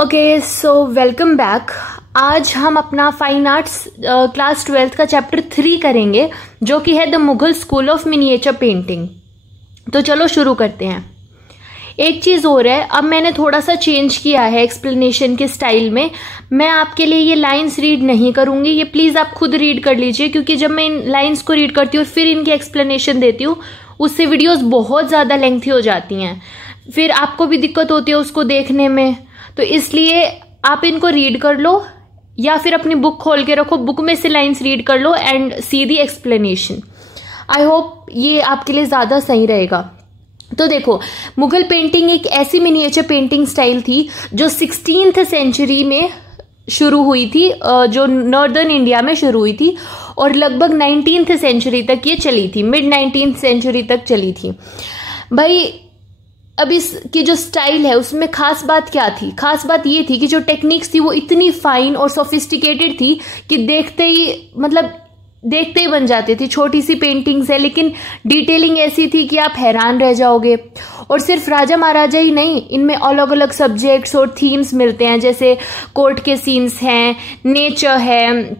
Okay so welcome back. आज हम अपना फाइन आर्ट्स क्लास 12th का चैप्टर 3 करेंगे जो कि है the Mughal school of miniature painting. तो चलो शुरू करते हैं। एक चीज़ और है, अब मैंने थोड़ा सा चेंज किया है एक्सप्लेनेशन के स्टाइल में। मैं आपके लिए ये लाइंस रीड नहीं करूँगी, ये प्लीज़ आप खुद रीड कर लीजिए, क्योंकि जब मैं इन लाइंस को रीड करती हूँ और फिर इनकी एक्सप्लेनेशन देती हूँ उससे वीडियोज़ बहुत ज़्यादा लेंथी हो जाती हैं, फिर आपको भी दिक्कत होती है उसको देखने में। तो इसलिए आप इनको रीड कर लो या फिर अपनी बुक खोल के रखो, बुक में से लाइंस रीड कर लो and see the explanation. I hope ये आपके लिए ज़्यादा सही रहेगा। तो देखो, मुगल पेंटिंग एक ऐसी मिनिएचर पेंटिंग स्टाइल थी जो 16th सेंचुरी में शुरू हुई थी, जो नॉर्दर्न इंडिया में शुरू हुई थी और लगभग 19th सेंचुरी तक ये चली थी, मिड 19th सेंचुरी तक चली थी भाई। अब इसकी जो स्टाइल है उसमें खास बात क्या थी? खास बात ये थी कि जो टेक्निक्स थी वो इतनी फाइन और सोफिस्टिकेटेड थी कि देखते ही बन जाती थी। छोटी सी पेंटिंग्स है लेकिन डिटेलिंग ऐसी थी कि आप हैरान रह जाओगे। और सिर्फ राजा महाराजा ही नहीं, इनमें अलग अलग सब्जेक्ट्स और थीम्स मिलते हैं, जैसे कोर्ट के सीन्स हैं, नेचर है,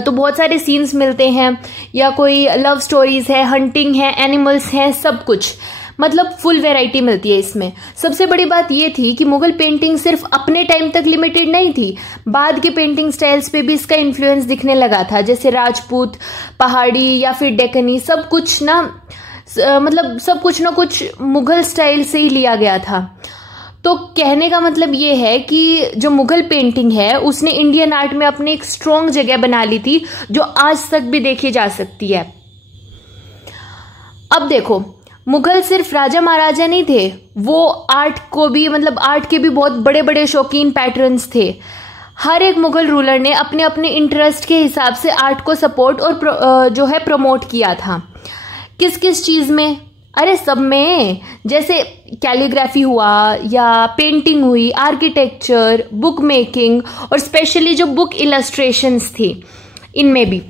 तो बहुत सारे सीन्स मिलते हैं, या कोई लव स्टोरीज है, हंटिंग है, एनिमल्स हैं, सब कुछ, मतलब फुल वैरायटी मिलती है इसमें। सबसे बड़ी बात ये थी कि मुगल पेंटिंग सिर्फ अपने टाइम तक लिमिटेड नहीं थी, बाद के पेंटिंग स्टाइल्स पे भी इसका इन्फ्लुएंस दिखने लगा था, जैसे राजपूत, पहाड़ी या फिर डेक्कनी, सब कुछ ना कुछ मुगल स्टाइल से ही लिया गया था। तो कहने का मतलब ये है कि जो मुगल पेंटिंग है उसने इंडियन आर्ट में अपनी एक स्ट्रॉन्ग जगह बना ली थी जो आज तक भी देखी जा सकती है। अब देखो, मुगल सिर्फ राजा महाराजा नहीं थे, वो आर्ट के भी बहुत बड़े बड़े शौकीन पैटर्न्स थे। हर एक मुगल रूलर ने अपने अपने इंटरेस्ट के हिसाब से आर्ट को सपोर्ट और जो है प्रमोट किया था। किस किस चीज़ में? अरे सब में, जैसे कैलीग्राफी हुआ या पेंटिंग हुई, आर्किटेक्चर, बुक मेकिंग और स्पेशली जो बुक इलस्ट्रेशंस थी इनमें भी।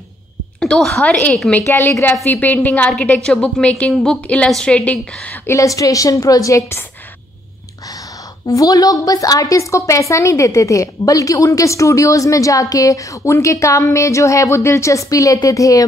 तो हर एक में calligraphy, painting, architecture, book making, book illustration projects, वो लोग बस आर्टिस्ट को पैसा नहीं देते थे बल्कि उनके स्टूडियोज में जाके उनके काम में जो है वो दिलचस्पी लेते थे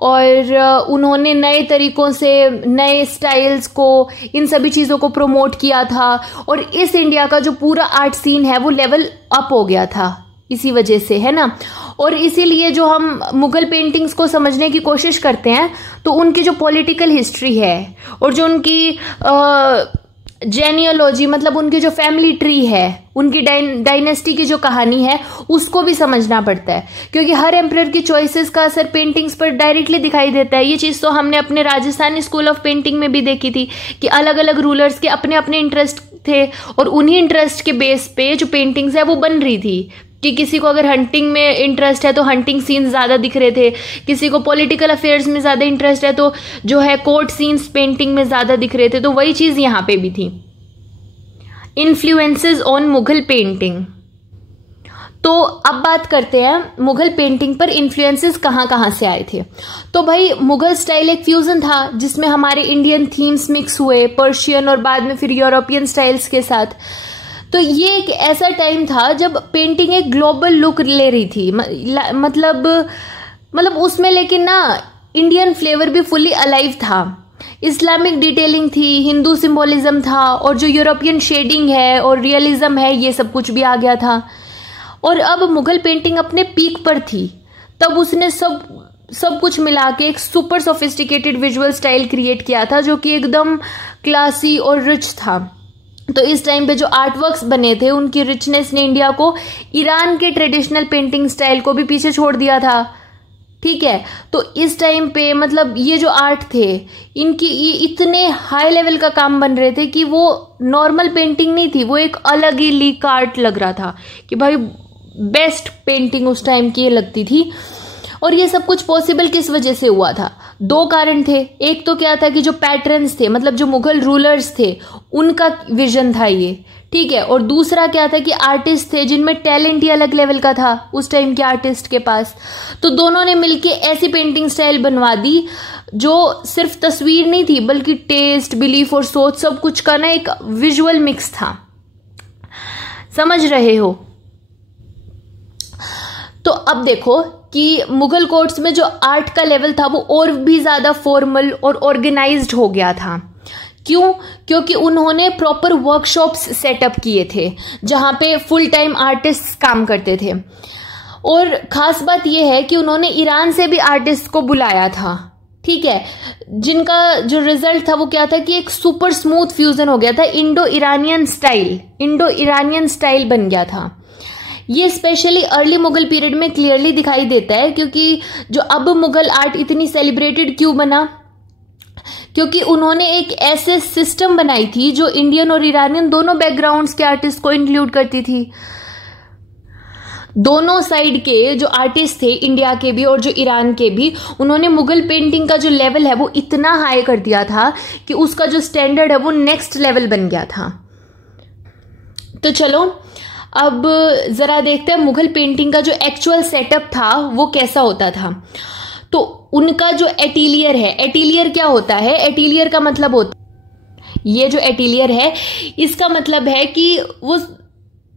और उन्होंने नए तरीकों से, नए स्टाइल्स को, इन सभी चीज़ों को प्रमोट किया था। और इस इंडिया का जो पूरा आर्ट सीन है वो लेवल अप हो गया था इसी वजह से, है ना। और इसीलिए जो हम मुगल पेंटिंग्स को समझने की कोशिश करते हैं तो उनकी जो पॉलिटिकल हिस्ट्री है और जो उनकी जेनियोलॉजी, मतलब उनकी जो फैमिली ट्री है, उनकी डायनेस्टी की जो कहानी है, उसको भी समझना पड़ता है, क्योंकि हर एम्परर की चॉइसेस का असर पेंटिंग्स पर डायरेक्टली दिखाई देता है। ये चीज़ तो हमने अपने राजस्थानी स्कूल ऑफ पेंटिंग में भी देखी थी कि अलग अलग रूलर्स के अपने अपने इंटरेस्ट थे और उन्हीं इंटरेस्ट के बेस पे जो पेंटिंग्स है वो बन रही थी। कि किसी को अगर हंटिंग में इंटरेस्ट है तो हंटिंग सीन्स ज़्यादा दिख रहे थे, किसी को पॉलिटिकल अफेयर्स में ज़्यादा इंटरेस्ट है तो जो है कोर्ट सीन्स पेंटिंग में ज़्यादा दिख रहे थे। तो वही चीज़ यहाँ पे भी थी। Influences on Mughal painting. तो अब बात करते हैं मुगल पेंटिंग पर इन्फ्लुएंसेस कहाँ कहाँ से आए थे। तो भाई, मुगल स्टाइल एक फ्यूजन था जिसमें हमारे इंडियन थीम्स मिक्स हुए, पर्शियन और बाद में फिर यूरोपियन स्टाइल्स के साथ। तो ये एक ऐसा टाइम था जब पेंटिंग एक ग्लोबल लुक ले रही थी, मतलब उसमें लेकिन ना इंडियन फ्लेवर भी फुली अलाइव था। इस्लामिक डिटेलिंग थी, हिंदू सिंबोलिज्म था और जो यूरोपियन शेडिंग है और रियलिज्म है, ये सब कुछ भी आ गया था। और अब मुगल पेंटिंग अपने पीक पर थी, तब उसने सब कुछ मिला के एक super sophisticated visual style create किया था जो कि एकदम क्लासी और रिच था। तो इस टाइम पे जो आर्ट वर्क्स बने थे उनकी रिचनेस ने इंडिया को ईरान के ट्रेडिशनल पेंटिंग स्टाइल को भी पीछे छोड़ दिया था, ठीक है। तो इस टाइम पे मतलब ये जो आर्ट थे इनकी ये इतने हाई लेवल का काम बन रहे थे कि वो नॉर्मल पेंटिंग नहीं थी, वो एक अलग ही लीक आर्ट लग रहा था कि भाई बेस्ट पेंटिंग उस टाइम की ये लगती थी। और ये सब कुछ पॉसिबल किस वजह से हुआ था? दो कारण थे। एक तो क्या था कि जो पैटर्न्स थे, मतलब जो मुगल रूलर्स थे उनका विजन था ये, ठीक है। और दूसरा क्या था कि आर्टिस्ट थे जिनमें टैलेंट ही अलग लेवल का था उस टाइम के आर्टिस्ट के पास। तो दोनों ने मिलके ऐसी पेंटिंग स्टाइल बनवा दी जो सिर्फ तस्वीर नहीं थी बल्कि टेस्ट, बिलीफ और सोच, सब कुछ का ना एक विजुअल मिक्स था। समझ रहे हो? तो अब देखो कि मुगल कोर्ट्स में जो आर्ट का लेवल था वो और भी ज़्यादा फॉर्मल और ऑर्गेनाइज्ड हो गया था। क्यों? क्योंकि उन्होंने प्रॉपर वर्कशॉप्स सेटअप किए थे जहाँ पे फुल टाइम आर्टिस्ट काम करते थे। और ख़ास बात यह है कि उन्होंने ईरान से भी आर्टिस्ट को बुलाया था, ठीक है, जिनका जो रिजल्ट था वो क्या था कि एक सुपर स्मूथ फ्यूजन हो गया था, इंडो ईरानियन स्टाइल बन गया था। ये स्पेशली अर्ली मुगल पीरियड में क्लियरली दिखाई देता है, क्योंकि जो अब मुगल आर्ट इतनी सेलिब्रेटेड क्यों बना, क्योंकि उन्होंने एक ऐसे सिस्टम बनाई थी जो इंडियन और ईरानियन दोनों बैकग्राउंड्स के आर्टिस्ट को इंक्लूड करती थी। दोनों साइड के जो आर्टिस्ट थे, इंडिया के भी और जो ईरान के भी, उन्होंने मुगल पेंटिंग का जो लेवल है वो इतना हाई कर दिया था कि उसका जो स्टैंडर्ड है वो नेक्स्ट लेवल बन गया था। तो चलो अब जरा देखते हैं मुगल पेंटिंग का जो एक्चुअल सेटअप था वो कैसा होता था। तो उनका जो एटीलियर है, एटीलियर क्या होता है? एटीलियर का मतलब होता, ये जो एटीलियर है इसका मतलब है कि वो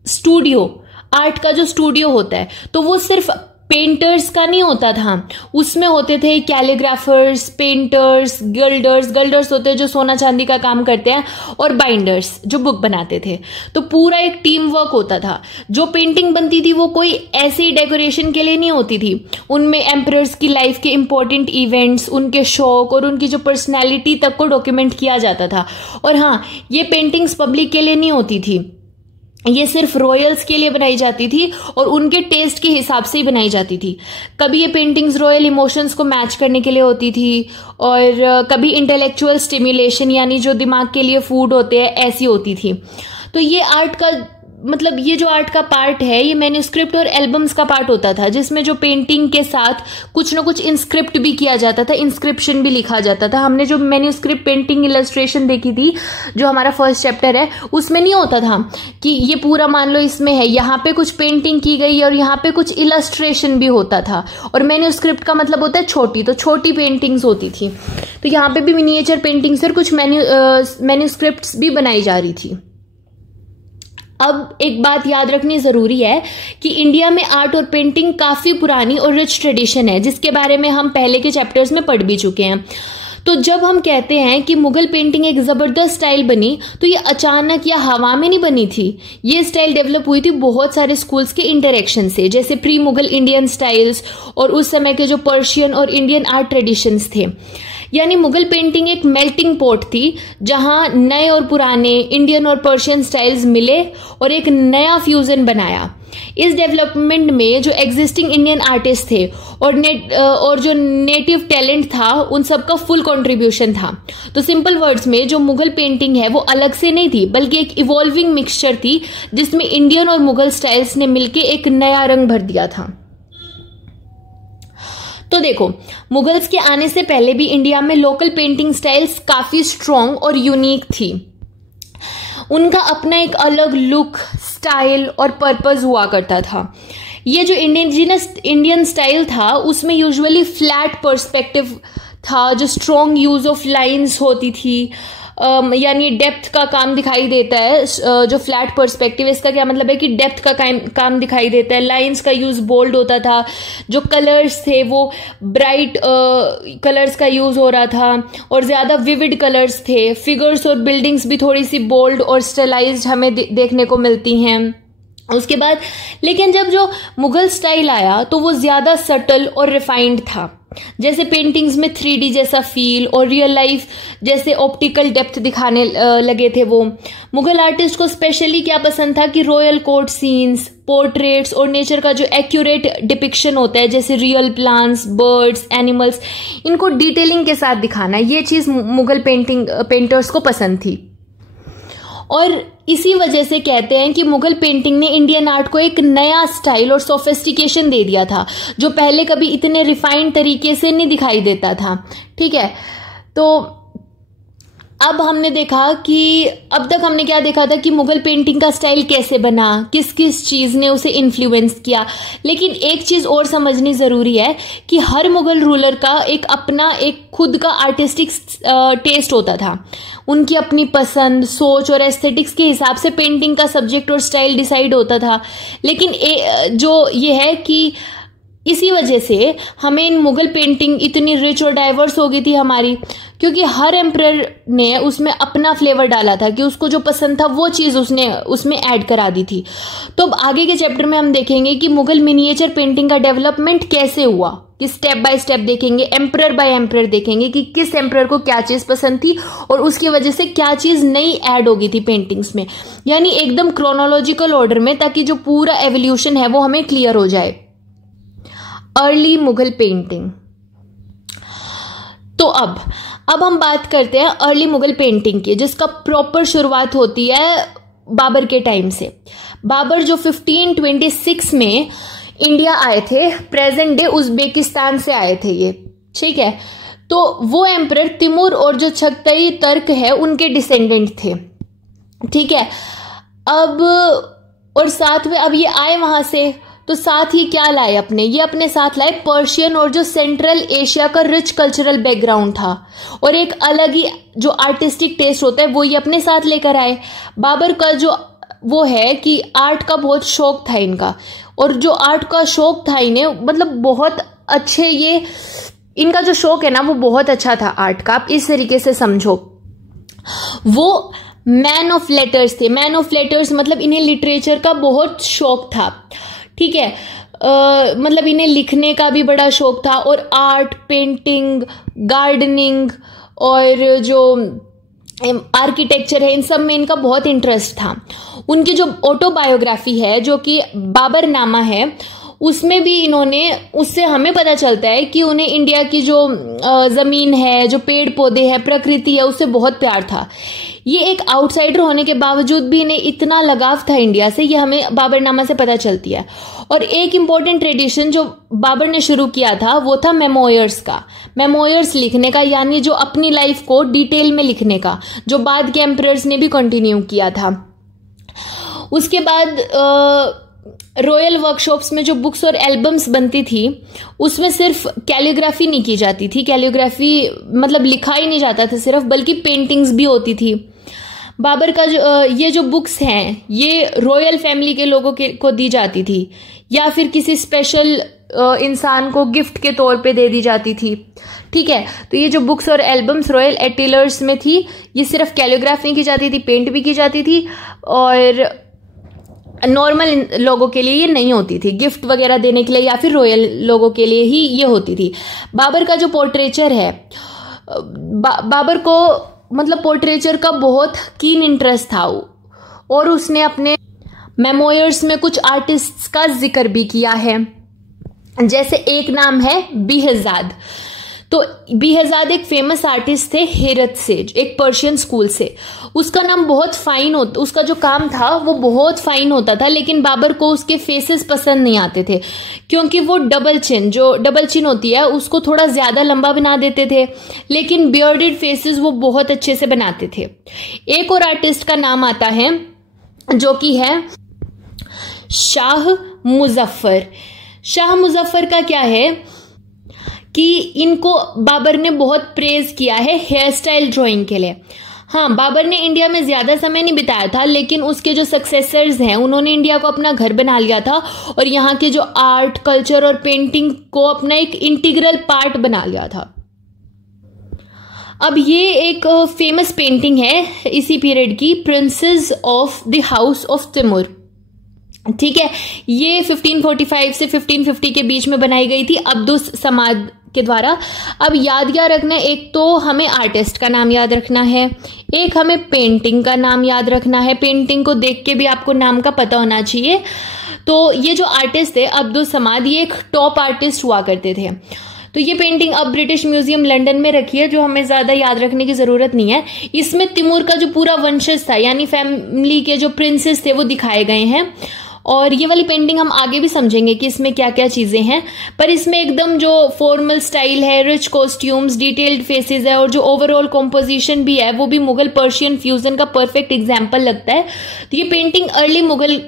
स्टूडियो, आर्ट का जो स्टूडियो होता है, तो वो सिर्फ पेंटर्स का नहीं होता था, उसमें होते थे कैलीग्राफर्स, पेंटर्स, गिल्डर्स होते हैं जो सोना चांदी का काम करते हैं, और बाइंडर्स जो बुक बनाते थे। तो पूरा एक टीम वर्क होता था। जो पेंटिंग बनती थी वो कोई ऐसे ही डेकोरेशन के लिए नहीं होती थी, उनमें एम्परर्स की लाइफ के इंपॉर्टेंट इवेंट्स, उनके शौक और उनकी जो पर्सनैलिटी तक को डॉक्यूमेंट किया जाता था। और हाँ, ये पेंटिंग्स पब्लिक के लिए नहीं होती थी, ये सिर्फ रॉयल्स के लिए बनाई जाती थी और उनके टेस्ट के हिसाब से ही बनाई जाती थी। कभी ये पेंटिंग्स रॉयल इमोशंस को मैच करने के लिए होती थी, और कभी इंटेलेक्चुअल स्टिम्युलेशन यानी जो दिमाग के लिए फूड होते हैं ऐसी होती थी। तो ये आर्ट का मतलब ये जो आर्ट का पार्ट है ये मैन्यूस्क्रिप्ट और एल्बम्स का पार्ट होता था, जिसमें जो पेंटिंग के साथ कुछ ना कुछ इंस्क्रिप्ट भी किया जाता था, इंस्क्रिप्शन भी लिखा जाता था। हमने जो मैन्यूस्क्रिप्ट पेंटिंग इलस्ट्रेशन देखी थी, जो हमारा फर्स्ट चैप्टर है, उसमें नहीं होता था कि ये पूरा मान लो इसमें है, यहाँ पे कुछ पेंटिंग की गई और यहाँ पे कुछ इलस्ट्रेशन भी होता था। और मैन्यूस्क्रिप्ट का मतलब होता है छोटी, तो छोटी पेंटिंग्स होती थी। तो यहाँ पे भी मिनिएचर पेंटिंग्स और कुछ मैन्यूस्क्रिप्ट्स भी बनाई जा रही थी। अब एक बात याद रखनी जरूरी है कि इंडिया में आर्ट और पेंटिंग काफी पुरानी और रिच ट्रेडिशन है, जिसके बारे में हम पहले के चैप्टर्स में पढ़ भी चुके हैं। तो जब हम कहते हैं कि मुगल पेंटिंग एक जबरदस्त स्टाइल बनी, तो ये अचानक या हवा में नहीं बनी थी। ये स्टाइल डेवलप हुई थी बहुत सारे स्कूल्स के इंटरेक्शन से, जैसे प्री मुगल इंडियन स्टाइल्स और उस समय के जो पर्शियन और इंडियन आर्ट ट्रेडिशंस थे। यानी मुगल पेंटिंग एक मेल्टिंग पॉट थी, जहां नए और पुराने इंडियन और पर्शियन स्टाइल्स मिले और एक नया फ्यूजन बनाया। इस डेवलपमेंट में जो एग्जिस्टिंग इंडियन आर्टिस्ट थे और जो नेटिव टैलेंट था, उन सबका फुल कंट्रीब्यूशन था। तो सिंपल वर्ड्स में जो मुगल पेंटिंग है वो अलग से नहीं थी, बल्कि एक इवॉल्विंग मिक्सचर थी, जिसमें इंडियन और मुगल स्टाइल्स ने मिलकर एक नया रंग भर दिया था। तो देखो, मुगल्स के आने से पहले भी इंडिया में लोकल पेंटिंग स्टाइल्स काफी स्ट्रॉन्ग और यूनिक थी। उनका अपना एक अलग लुक, स्टाइल और पर्पस हुआ करता था। ये जो इंडियन स्टाइल था उसमें यूजुअली फ्लैट पर्सपेक्टिव था, जो स्ट्रॉन्ग यूज ऑफ लाइंस होती थी, यानी डेप्थ का काम दिखाई देता है। जो फ्लैट पर्सपेक्टिव, इसका क्या मतलब है कि डेप्थ का काम दिखाई देता है। लाइंस का यूज बोल्ड होता था, जो कलर्स थे वो ब्राइट कलर्स का यूज हो रहा था और ज्यादा विविड कलर्स थे। फिगर्स और बिल्डिंग्स भी थोड़ी सी बोल्ड और स्टाइलाइज्ड हमें देखने को मिलती हैं। उसके बाद लेकिन जब जो मुगल स्टाइल आया तो वो ज्यादा सटल और रिफाइंड था। जैसे पेंटिंग्स में 3D जैसा फील और रियल लाइफ जैसे ऑप्टिकल डेप्थ दिखाने लगे थे वो। मुगल आर्टिस्ट को स्पेशली क्या पसंद था कि रॉयल कोर्ट सीन्स, पोर्ट्रेट्स और नेचर का जो एक्यूरेट डिपिक्शन होता है, जैसे रियल प्लांट्स, बर्ड्स, एनिमल्स, इनको डिटेलिंग के साथ दिखाना, ये चीज मुगल पेंटर्स को पसंद थी। और इसी वजह से कहते हैं कि मुगल पेंटिंग ने इंडियन आर्ट को एक नया स्टाइल और सोफिस्टिकेशन दे दिया था, जो पहले कभी इतने रिफाइंड तरीके से नहीं दिखाई देता था। ठीक है, तो अब हमने देखा कि अब तक हमने क्या देखा था कि मुगल पेंटिंग का स्टाइल कैसे बना, किस किस चीज़ ने उसे इन्फ्लुएंस किया। लेकिन एक चीज़ और समझनी ज़रूरी है कि हर मुगल रूलर का एक अपना एक खुद का आर्टिस्टिक टेस्ट होता था। उनकी अपनी पसंद, सोच और एस्थेटिक्स के हिसाब से पेंटिंग का सब्जेक्ट और स्टाइल डिसाइड होता था। लेकिन जो ये है कि इसी वजह से हमें इन मुगल पेंटिंग इतनी रिच और डाइवर्स हो गई थी हमारी, क्योंकि हर एम्परर ने उसमें अपना फ्लेवर डाला था कि उसको जो पसंद था वो चीज़ उसने उसमें ऐड करा दी थी। तो अब आगे के चैप्टर में हम देखेंगे कि मुगल मिनिएचर पेंटिंग का डेवलपमेंट कैसे हुआ, कि स्टेप बाय स्टेप देखेंगे, एम्परर बाय एम्परर देखेंगे कि किस एम्परर को क्या चीज़ पसंद थी और उसकी वजह से क्या चीज़ नई ऐड हो गई थी पेंटिंग्स में, यानी एकदम क्रोनोलॉजिकल ऑर्डर में, ताकि जो पूरा एवोल्यूशन है वो हमें क्लियर हो जाए। Early Mughal painting. तो अब हम बात करते हैं अर्ली मुगल पेंटिंग की, जिसका प्रॉपर शुरुआत होती है बाबर के टाइम से। बाबर जो 1526 में इंडिया आए थे, प्रेजेंट डे उज्बेकिस्तान से आए थे ये, ठीक है। तो वो एम्परर तिमूर और जो छक्तई तर्क है उनके डिसेंडेंट थे, ठीक है। अब और साथ में अब ये आए वहां से, तो साथ ही क्या लाए ये अपने साथ लाए पर्शियन और जो सेंट्रल एशिया का रिच कल्चरल बैकग्राउंड था और एक अलग ही जो आर्टिस्टिक टेस्ट होता है वो ये अपने साथ लेकर आए। बाबर का जो वो है कि आर्ट का बहुत शौक था इनका, और जो आर्ट का शौक था इन्हें, मतलब बहुत अच्छे, ये इनका जो शौक है ना वो बहुत अच्छा था आर्ट का। आप इस तरीके से समझो, वो मैन ऑफ लेटर्स थे। मैन ऑफ लेटर्स मतलब इन्हें लिटरेचर का बहुत शौक था, ठीक है। मतलब इन्हें लिखने का भी बड़ा शौक था, और आर्ट, पेंटिंग, गार्डनिंग और जो आर्किटेक्चर है इन सब में इनका बहुत इंटरेस्ट था। उनकी जो ऑटोबायोग्राफी है जो कि बाबरनामा है, उसमें भी इन्होंने, उससे हमें पता चलता है कि उन्हें इंडिया की जो ज़मीन है, जो पेड़ पौधे हैं, प्रकृति है, उससे बहुत प्यार था। ये एक आउटसाइडर होने के बावजूद भी इन्हें इतना लगाव था इंडिया से, ये हमें बाबरनामा से पता चलती है। और एक इम्पॉर्टेंट ट्रेडिशन जो बाबर ने शुरू किया था वो था मेमोयर्स का, मेमोयर्स लिखने का, यानी जो अपनी लाइफ को डिटेल में लिखने का, जो बाद के एम्परर्स ने भी कंटिन्यू किया था। उसके बाद रॉयल वर्कशॉप्स में जो बुक्स और एल्बम्स बनती थी उसमें सिर्फ कैलियोग्राफी नहीं की जाती थी, कैलियोग्राफी मतलब लिखा ही नहीं जाता था सिर्फ, बल्कि पेंटिंग्स भी होती थी। बाबर का ये जो बुक्स हैं ये रॉयल फैमिली के लोगों को दी जाती थी, या फिर किसी स्पेशल इंसान को गिफ्ट के तौर पे दे दी जाती थी, ठीक है। तो ये जो बुक्स और एल्बम्स रॉयल एटेलर्स में थी, ये सिर्फ कैलियोग्राफी नहीं की जाती थी, पेंट भी की जाती थी, और नॉर्मल लोगों के लिए ये नहीं होती थी, गिफ्ट वगैरह देने के लिए या फिर रॉयल लोगों के लिए ही ये होती थी। बाबर का जो पोर्ट्रेचर है, बाबर को मतलब पोर्ट्रेचर का बहुत कीन इंटरेस्ट था, और उसने अपने मेमोयर्स में कुछ आर्टिस्ट्स का जिक्र भी किया है। जैसे एक नाम है बिहजाद। तो बिहजाद एक फेमस आर्टिस्ट थे हेरत से, एक पर्शियन स्कूल से। उसका नाम बहुत फाइन होता, उसका जो काम था वो बहुत फाइन होता था, लेकिन बाबर को उसके फेसेस पसंद नहीं आते थे, क्योंकि वो डबल चिन होती है उसको थोड़ा ज्यादा लंबा बना देते थे, लेकिन बियर्डेड फेसेस वो बहुत अच्छे से बनाते थे। एक और आर्टिस्ट का नाम आता है जो कि है शाह मुजफ्फर। शाह मुजफ्फर का क्या है कि इनको बाबर ने बहुत प्रेज किया है हेयर स्टाइल ड्राइंग के लिए। हाँ, बाबर ने इंडिया में ज्यादा समय नहीं बिताया था, लेकिन उसके जो सक्सेसर्स हैं उन्होंने इंडिया को अपना घर बना लिया था, और यहाँ के जो आर्ट, कल्चर और पेंटिंग को अपना एक इंटीग्रल पार्ट बना लिया था। अब ये एक फेमस पेंटिंग है इसी पीरियड की, princess of the house of Timur, ठीक है। ये 1545 से 1550 के बीच में बनाई गई थी अब्दुस समाद के द्वारा। अब याद क्या रखना है, एक तो हमें आर्टिस्ट का नाम याद रखना है, एक हमें पेंटिंग का नाम याद रखना है। पेंटिंग को देख के भी आपको नाम का पता होना चाहिए। तो ये जो आर्टिस्ट थे अब्दुस समाद, ये एक टॉप आर्टिस्ट हुआ करते थे। तो ये पेंटिंग अब ब्रिटिश म्यूजियम लंदन में रखी है, जो हमें ज्यादा याद रखने की जरूरत नहीं है। इसमें तिमूर का जो पूरा वंशज था, यानी फैमिली के जो प्रिंसेस थे वो दिखाए गए हैं, और ये वाली पेंटिंग हम आगे भी समझेंगे कि इसमें क्या क्या चीजें हैं। पर इसमें एकदम जो फॉर्मल स्टाइल है, रिच कॉस्ट्यूम्स, डिटेल्ड फेसेस है, और जो ओवरऑल कॉम्पोजिशन भी है वो भी मुगल पर्शियन फ्यूजन का परफेक्ट एग्जाम्पल लगता है। तो ये पेंटिंग अर्ली मुगल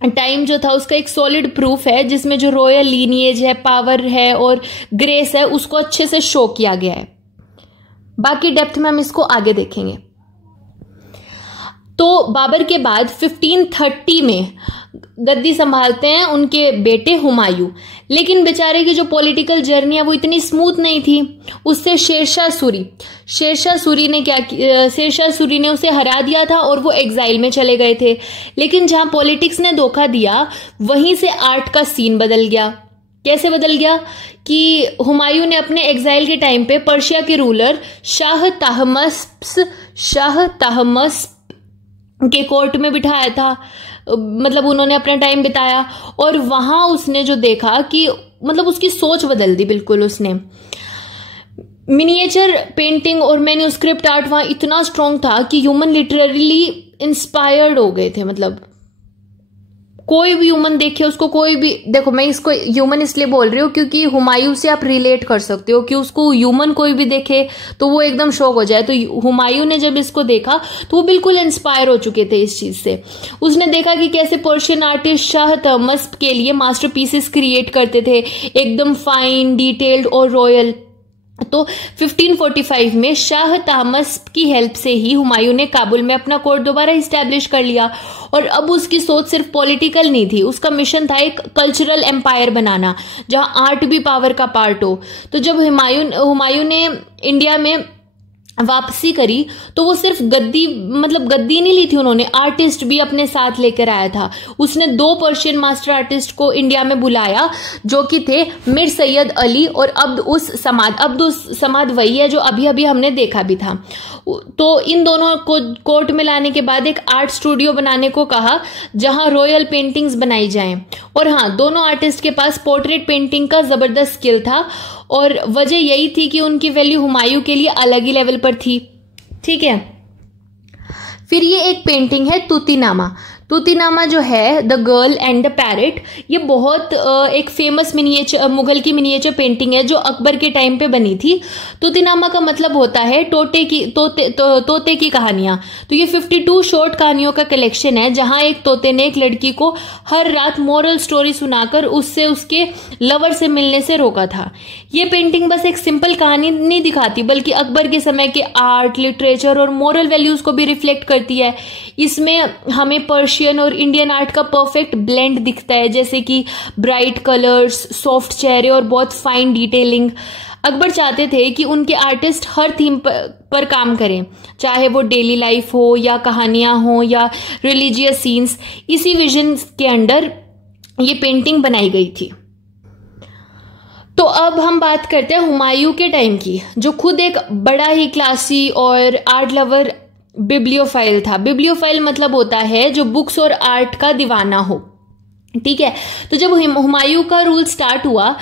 टाइम जो था उसका एक सॉलिड प्रूफ है, जिसमें जो रॉयल लीनिएज है, पावर है और ग्रेस है उसको अच्छे से शो किया गया है। बाकी डेप्थ में हम इसको आगे देखेंगे। तो बाबर के बाद 1530 में गद्दी संभालते हैं उनके बेटे हुमायूं। लेकिन बेचारे की जो पॉलिटिकल जर्नी है वो इतनी स्मूथ नहीं थी। उससे शेरशाह सूरी ने उसे हरा दिया था और वो एग्जाइल में चले गए थे। लेकिन जहां पॉलिटिक्स ने धोखा दिया वहीं से आर्ट का सीन बदल गया। कैसे बदल गया कि हुमायूं ने अपने एग्जाइल के टाइम पे पर्शिया के रूलर शाह तहमस्प के कोर्ट में बिठाया था, मतलब उन्होंने अपना टाइम बिताया और वहां उसने जो देखा कि मतलब उसकी सोच बदल दी बिल्कुल। उसने मिनिएचर पेंटिंग और मैन्यूस्क्रिप्ट आर्ट वहां इतना स्ट्रांग था कि ह्यूमन लिटरली इंस्पायर्ड हो गए थे। मतलब कोई भी ह्यूमन देखे उसको, कोई भी देखो, मैं इसको ह्यूमन इसलिए बोल रही हूँ क्योंकि हुमायूं से आप रिलेट कर सकते हो कि उसको ह्यूमन कोई भी देखे तो वो एकदम शॉक हो जाए। तो हुमायूं ने जब इसको देखा तो वो बिल्कुल इंस्पायर हो चुके थे इस चीज से। उसने देखा कि कैसे पर्शियन आर्टिस्ट शाह तहमस्प के लिए मास्टरपीसेस क्रिएट करते थे, एकदम फाइन, डिटेल्ड और रॉयल। तो 1545 में शाह तहमस्प की हेल्प से ही हुमायूं ने काबुल में अपना कोर्ट दोबारा इस्टेब्लिश कर लिया। और अब उसकी सोच सिर्फ पॉलिटिकल नहीं थी, उसका मिशन था एक कल्चरल एम्पायर बनाना जहां आर्ट भी पावर का पार्ट हो। तो जब हुमायूं ने इंडिया में वापसी करी तो वो सिर्फ गद्दी नहीं ली थी, उन्होंने आर्टिस्ट भी अपने साथ लेकर आया था। उसने 2 पर्शियन मास्टर आर्टिस्ट को इंडिया में बुलाया जो कि थे मिर सैयद अली और अब्द उस समाद वही है जो अभी अभी हमने देखा भी था। तो इन दोनों को कोर्ट में लाने के बाद एक आर्ट स्टूडियो बनाने को कहा जहां रॉयल पेंटिंग्स बनाई जाएं। और हाँ, दोनों आर्टिस्ट के पास पोर्ट्रेट पेंटिंग का जबरदस्त स्किल था और वजह यही थी कि उनकी वैल्यू हुमायूं के लिए अलग ही लेवल पर थी। ठीक है, फिर ये एक पेंटिंग है तूतीनामा जो है the girl and the parrot. ये बहुत एक फेमस मुगल की मिनिएचर पेंटिंग है जो अकबर के टाइम पे बनी थी। तूतीनामा का मतलब होता है तोते की कहानियां। तो ये 52 शॉर्ट कहानियों का कलेक्शन है जहां एक तोते ने एक लड़की को हर रात मोरल स्टोरी सुनाकर उससे उसके लवर से मिलने से रोका था। ये पेंटिंग बस एक सिंपल कहानी नहीं दिखाती बल्कि अकबर के समय के आर्ट, लिटरेचर और मोरल वैल्यूज को भी रिफ्लेक्ट करती है। इसमें हमें पर्शियन और इंडियन आर्ट का परफेक्ट ब्लेंड दिखता है, जैसे कि ब्राइट कलर्स, सॉफ्ट चेहरे और बहुत फाइन डिटेलिंग। अकबर चाहते थे कि उनके आर्टिस्ट हर थीम पर काम करें, चाहे वो डेली लाइफ हो या कहानियां हो या रिलीजियस सीन्स। इसी विजन के अंडर ये पेंटिंग बनाई गई थी। तो अब हम बात करते हैं हुमायूं के टाइम की, जो खुद एक बड़ा ही क्लासी और आर्ट लवर बिब्लियोफाइल था। बिब्लियोफाइल मतलब होता है जो बुक्स और आर्ट का दीवाना हो। ठीक है, तो जब हुमायूं का रूल स्टार्ट हुआ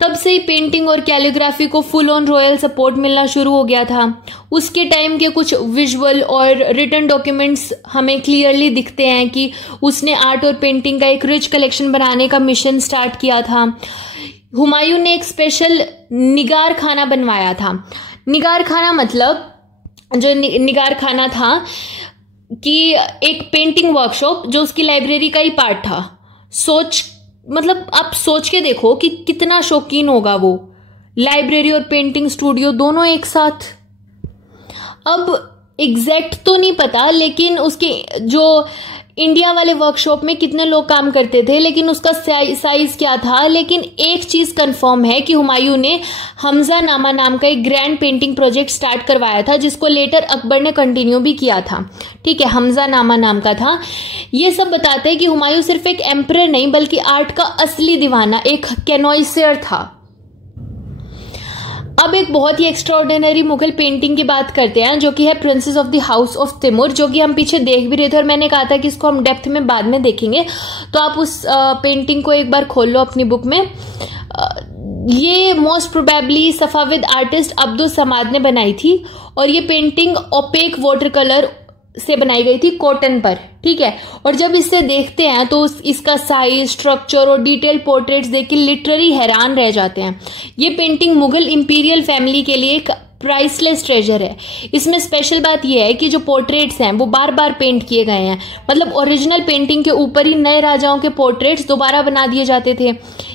तब से ही पेंटिंग और कैलीग्राफी को फुल ऑन रॉयल सपोर्ट मिलना शुरू हो गया था। उसके टाइम के कुछ विजुअल और रिटन डॉक्यूमेंट्स हमें क्लियरली दिखते हैं कि उसने आर्ट और पेंटिंग का एक रिच कलेक्शन बनाने का मिशन स्टार्ट किया था। हुमायूं ने एक स्पेशल निगार खाना बनवाया था। निगार खाना मतलब जो निगार खाना था कि एक पेंटिंग वर्कशॉप जो उसकी लाइब्रेरी का ही पार्ट था। आप सोच के देखो कि कितना शौकीन होगा वो, लाइब्रेरी और पेंटिंग स्टूडियो दोनों एक साथ। अब एग्जैक्ट तो नहीं पता लेकिन उसके जो इंडिया वाले वर्कशॉप में कितने लोग काम करते थे, लेकिन उसका साइज क्या था। लेकिन एक चीज कंफर्म है कि हुमायूं ने हमजा नामा नाम का एक ग्रैंड पेंटिंग प्रोजेक्ट स्टार्ट करवाया था जिसको लेटर अकबर ने कंटिन्यू भी किया था। ठीक है, हमजा नामा नाम का था। ये सब बताते हैं कि हुमायूं सिर्फ एक एम्परर नहीं बल्कि आर्ट का असली दीवाना, एक कैनोइसर था। अब एक बहुत ही एक्स्ट्राऑर्डिनरी मुगल पेंटिंग की बात करते हैं जो कि है princess of the house of Timur, जो कि हम पीछे देख भी रहे थे और मैंने कहा था कि इसको हम डेप्थ में बाद में देखेंगे। तो आप उस पेंटिंग को एक बार खोल लो अपनी बुक में। ये most probably Safavid artist Abdus Samad ने बनाई थी और ये पेंटिंग ओपेक वाटर कलर से बनाई गई थी कॉटन पर। ठीक है, और जब इसे देखते हैं तो इसका साइज, स्ट्रक्चर और डिटेल पोर्ट्रेट्स देख के लिटरली हैरान रह जाते हैं। ये पेंटिंग मुगल इंपीरियल फैमिली के लिए एक प्राइसलेस ट्रेजर है। इसमें स्पेशल बात यह है कि जो पोर्ट्रेट्स हैं वो बार बार पेंट किए गए हैं, मतलब ओरिजिनल पेंटिंग के ऊपर ही नए राजाओं के पोर्ट्रेट्स दोबारा बना दिए जाते थे।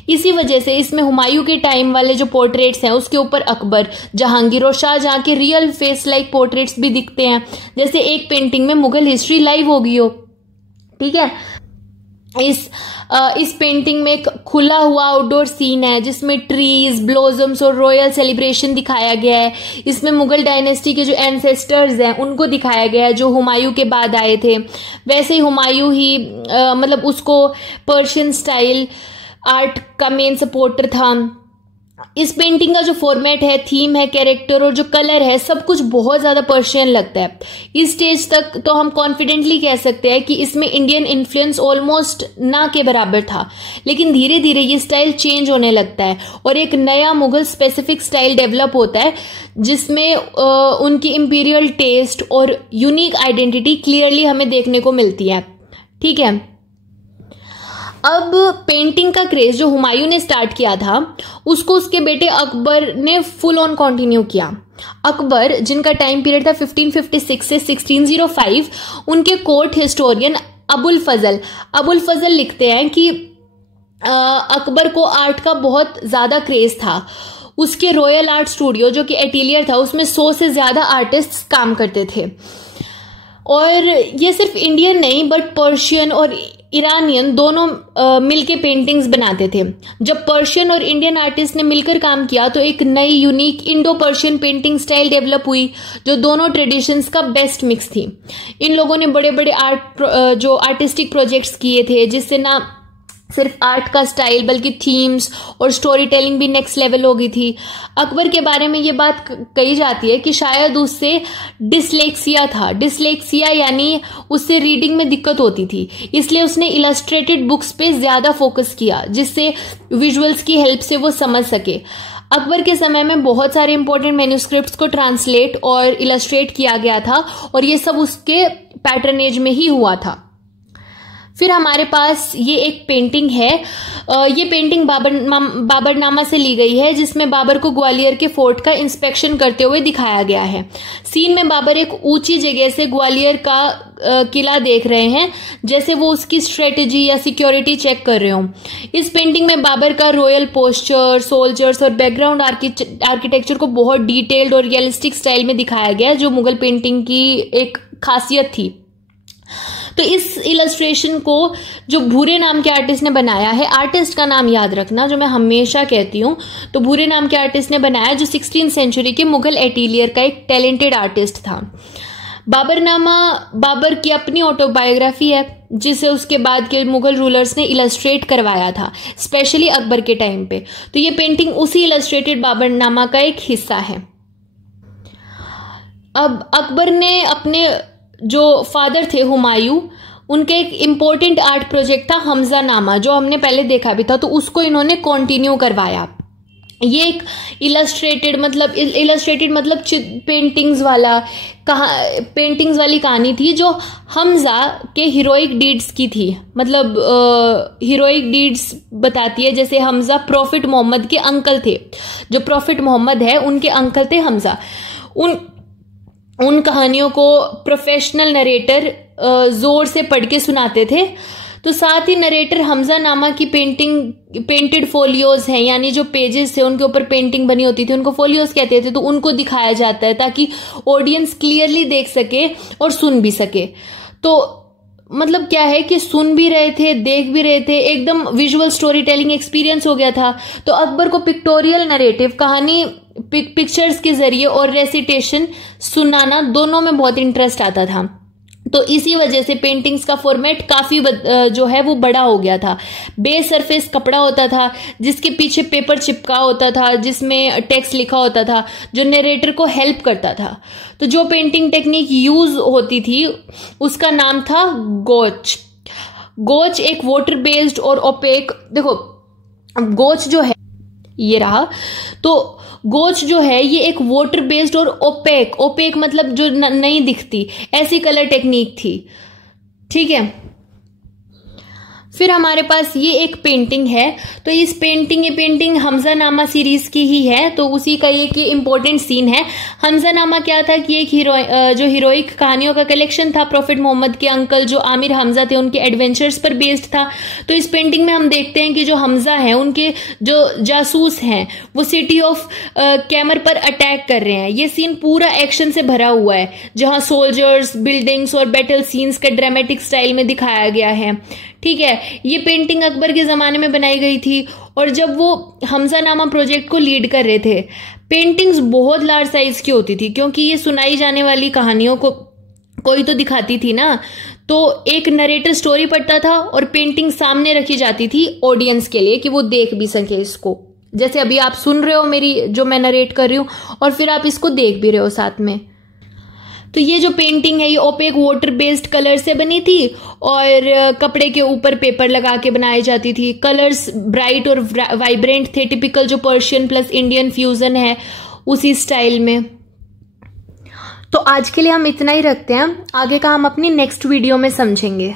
इसी वजह से इसमें हुमायूं के टाइम वाले जो पोर्ट्रेट्स हैं उसके ऊपर अकबर, जहांगीर और शाहजहां के रियल फेस लाइक पोर्ट्रेट्स भी दिखते हैं, जैसे एक पेंटिंग में मुगल हिस्ट्री लाइव हो गई हो। ठीक है, इस पेंटिंग में एक खुला हुआ आउटडोर सीन है जिसमें ट्रीज, ब्लॉसम्स और रॉयल सेलिब्रेशन दिखाया गया है। इसमें मुगल डायनेस्टी के जो एंसेस्टर्स हैं उनको दिखाया गया है जो हुमायूं के बाद आए थे। वैसे ही हुमायूं ही मतलब उसको पर्शियन स्टाइल आर्ट का मेन सपोर्टर था। इस पेंटिंग का जो फॉर्मेट है, थीम है, कैरेक्टर और जो कलर है, सब कुछ बहुत ज्यादा पर्शियन लगता है। इस स्टेज तक तो हम कॉन्फिडेंटली कह सकते हैं कि इसमें इंडियन इन्फ्लुएंस ऑलमोस्ट ना के बराबर था, लेकिन धीरे धीरे ये स्टाइल चेंज होने लगता है और एक नया मुगल स्पेसिफिक स्टाइल डेवलप होता है जिसमें उनकी इंपीरियल टेस्ट और यूनिक आइडेंटिटी क्लियरली हमें देखने को मिलती है। ठीक है, अब पेंटिंग का क्रेज जो हुमायूं ने स्टार्ट किया था उसको उसके बेटे अकबर ने फुल ऑन कंटिन्यू किया। अकबर, जिनका टाइम पीरियड था 1556 से 1605, उनके कोर्ट हिस्टोरियन अबुल फजल लिखते हैं कि अकबर को आर्ट का बहुत ज्यादा क्रेज था। उसके रॉयल आर्ट स्टूडियो जो कि एटिलियर था उसमें 100 से ज्यादा आर्टिस्ट काम करते थे और ये सिर्फ इंडियन नहीं बट पर्शियन और ईरानियन दोनों मिलके पेंटिंग्स बनाते थे। जब पर्शियन और इंडियन आर्टिस्ट ने मिलकर काम किया तो एक नई unique Indo Persian painting style develop हुई जो दोनों ट्रेडिशंस का बेस्ट मिक्स थी। इन लोगों ने बड़े बड़े जो आर्टिस्टिक प्रोजेक्ट्स किए थे जिससे ना सिर्फ आर्ट का स्टाइल बल्कि थीम्स और स्टोरी टेलिंग भी नेक्स्ट लेवल हो गई थी। अकबर के बारे में ये बात कही जाती है कि शायद उससे डिसलेक्सिया यानी उससे रीडिंग में दिक्कत होती थी, इसलिए उसने इलस्ट्रेटेड बुक्स पे ज्यादा फोकस किया जिससे विजुअल्स की हेल्प से वो समझ सके। अकबर के समय में बहुत सारे इंपॉर्टेंट मैन्युस्क्रिप्ट्स को ट्रांसलेट और इलस्ट्रेट किया गया था और ये सब उसके पैटर्नेज में ही हुआ था। फिर हमारे पास ये एक पेंटिंग है, ये पेंटिंग बाबरनामा से ली गई है जिसमें बाबर को ग्वालियर के फोर्ट का इंस्पेक्शन करते हुए दिखाया गया है। सीन में बाबर एक ऊंची जगह से ग्वालियर का किला देख रहे हैं जैसे वो उसकी स्ट्रेटेजी या सिक्योरिटी चेक कर रहे हो। इस पेंटिंग में बाबर का रॉयल पोस्चर, सोल्जर्स और बैकग्राउंड आर्किटेक्चर को बहुत डिटेल्ड और रियलिस्टिक स्टाइल में दिखाया गया जो मुगल पेंटिंग की एक खासियत थी। तो इस इलस्ट्रेशन को जो भूरे नाम के आर्टिस्ट ने बनाया है, आर्टिस्ट का नाम याद रखना जो मैं हमेशा कहती हूँ, तो भूरे नाम के आर्टिस्ट ने बनाया जो 16th सेंचुरी के मुगल एटिलियर का एक टैलेंटेड आर्टिस्ट था। बाबरनामा बाबर की अपनी ऑटोबायोग्राफी है जिसे उसके बाद के मुगल रूलर्स ने इलस्ट्रेट करवाया था, स्पेशली अकबर के टाइम पे। तो ये पेंटिंग उसी इलस्ट्रेटेड बाबरनामा का एक हिस्सा है। अब अकबर ने अपने जो फादर थे हुमायूं, उनका एक इम्पोर्टेंट आर्ट प्रोजेक्ट था हमजा नामा जो हमने पहले देखा भी था, तो उसको इन्होंने कंटिन्यू करवाया। ये एक इलस्ट्रेटेड मतलब पेंटिंग्स वाली कहानी थी जो हमजा के हीरोइक डीड्स की थी। मतलब हीरोइक डीड्स बताती है, जैसे हमजा प्रॉफिट मोहम्मद के अंकल थे, जो प्रॉफिट मोहम्मद है उनके अंकल थे हमजा। उन कहानियों को प्रोफेशनल नरेटर जोर से पढ़ के सुनाते थे। तो साथ ही नरेटर हमजा नामा की पेंटेड फोलियोज हैं, यानी जो पेजेस थे उनके ऊपर पेंटिंग बनी होती थी उनको फोलियोज कहते थे, तो उनको दिखाया जाता है ताकि ऑडियंस क्लियरली देख सके और सुन भी सके। तो मतलब क्या है कि सुन भी रहे थे, देख भी रहे थे, एकदम विजुअल स्टोरी टेलिंग एक्सपीरियंस हो गया था। तो अकबर को पिक्टोरियल नरेटिव कहानी पिक्चर्स के जरिए और रेसिटेशन सुनाना दोनों में बहुत इंटरेस्ट आता था। तो इसी वजह से पेंटिंग्स का फॉर्मेट काफी जो है वो बड़ा हो गया था। बेस सरफेस कपड़ा होता था जिसके पीछे पेपर चिपका होता था जिसमें टेक्स्ट लिखा होता था जो नरेटर को हेल्प करता था। तो जो पेंटिंग टेक्निक यूज होती थी उसका नाम था गोच एक वाटर बेस्ड और ओपेक, देखो गोच जो है ये रहा, तो गोच जो है ये एक वाटर बेस्ड और ओपेक मतलब जो नहीं दिखती, ऐसी कलर टेक्निक थी। ठीक है, फिर हमारे पास ये एक पेंटिंग है, तो ये पेंटिंग हमजा नामा सीरीज की ही है, तो उसी का एक इम्पोर्टेंट सीन है। हमजा नामा क्या था कि एक जो हीरोइक कहानियों का कलेक्शन था, प्रॉफिट मोहम्मद के अंकल जो आमिर हमजा थे उनके एडवेंचर्स पर बेस्ड था। तो इस पेंटिंग में हम देखते हैं कि जो हमजा है उनके जो जासूस हैं वो सिटी ऑफ कैमर पर अटैक कर रहे हैं। ये सीन पूरा एक्शन से भरा हुआ है, जहां सोल्जर्स, बिल्डिंग्स और बैटल सीन्स का ड्रामेटिक स्टाइल में दिखाया गया है। ठीक है, ये पेंटिंग अकबर के ज़माने में बनाई गई थी, और जब वो हमजा नामा प्रोजेक्ट को लीड कर रहे थे, पेंटिंग्स बहुत लार्ज साइज की होती थी, क्योंकि ये सुनाई जाने वाली कहानियों को कोई तो दिखाती थी ना। तो एक नरेटर स्टोरी पढ़ता था और पेंटिंग सामने रखी जाती थी ऑडियंस के लिए कि वो देख भी सके इसको, जैसे अभी आप सुन रहे हो मेरी जो मैं नरेट कर रही हूँ, और फिर आप इसको देख भी रहे हो साथ में। तो ये जो पेंटिंग है ये ओपेक वाटर बेस्ड कलर से बनी थी, और कपड़े के ऊपर पेपर लगा के बनाई जाती थी। कलर्स ब्राइट और वाइब्रेंट थे, टिपिकल जो पर्शियन प्लस इंडियन फ्यूजन है उसी स्टाइल में। तो आज के लिए हम इतना ही रखते हैं, आगे का हम अपनी नेक्स्ट वीडियो में समझेंगे।